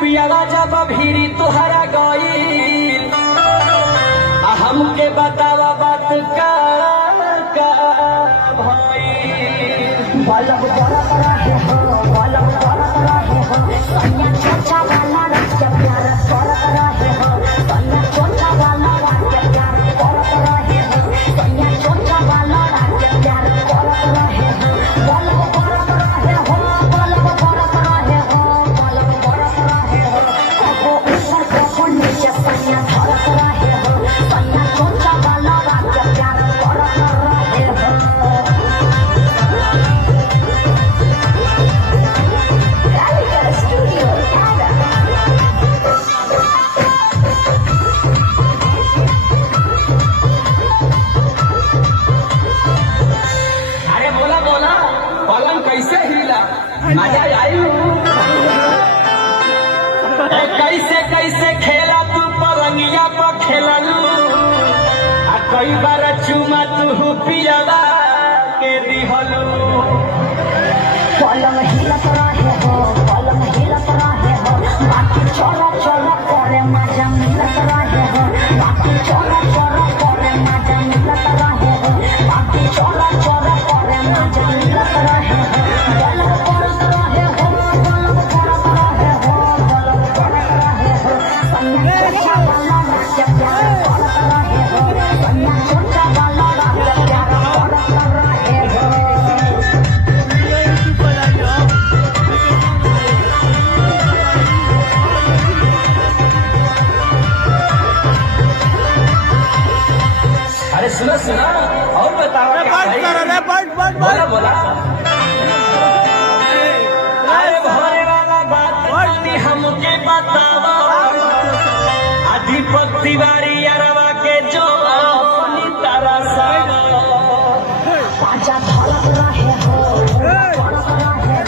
पियावा जब भीरी तुहरा गई हमके बतावा बात का भाई बालक बड़ा बड़ा है हो, बालक बड़ा बड़ा है हो, सैया छोटा वाला राजा प्यार बड़ा बड़ा है हो, सैया छोटा वाला राजा प्यार बड़ा बड़ा है हो, सैया छोटा वाला राजा प्यार बड़ा बड़ा है हो, बालक बड़ा बड़ा है हो, बालक बड़ा बड़ा है हो, बालक बड़ा बड़ा है हो, कबो ऊपर कबो नीचे सैया बड़ा बड़ा है हो, सैया छोटा वाला राजा प्यार बड़ा बड़ा है हो। अरे बोला बोला पलंग कैसे हिला मजा आई कैसे कैसे खेला तू पलंगिया पर खेललू आ कई बार चुमा तू पियावा के दिहलू पलंग हिलत रहे हो, पलंग हिलत रहे हो, बाकी चोरा चोरा करे मजा मिलत रहे हो, बाकी चोरा चोरा करे मजा मिलत रहे हो, बाकी चोरा चोरा करे मजा मिलत रहे हो, पलंग पड़त रहे हो, पलंग पड़त रहे हो, पलंग पड़त रहे हो, सैया छोटा वाला राजा प्यार पड़त रहे हो, सैया छोटा वाला राजा प्यार पड़त रहे हो। अरे सुनो सुनो और बताओ बोला बोला अरे भोरे वाला बात नहीं हमके बतावा अधिपति तिवारी अरवा के जो अपनी तरह पाजा धड़क रहे हो, धड़क रहे